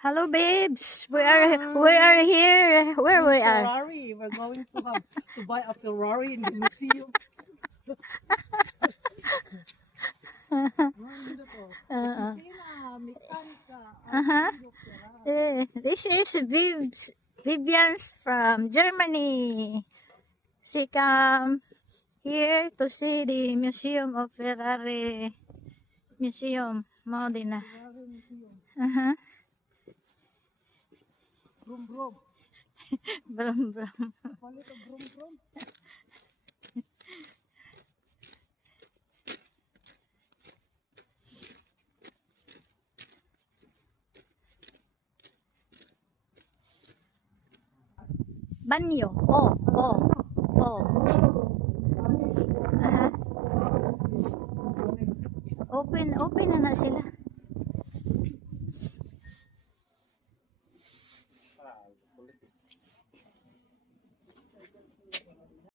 Hello, babes. We are here. Where we are? Ferrari. We're going to buy a Ferrari in the museum. Opisina, mekanika, This is Vivian's from Germany. She come here to see the Museum of Ferrari Museum, Modena. Brum brum. Brum brum. Palit ang brum brum. Banyo. Oh. Open na sila.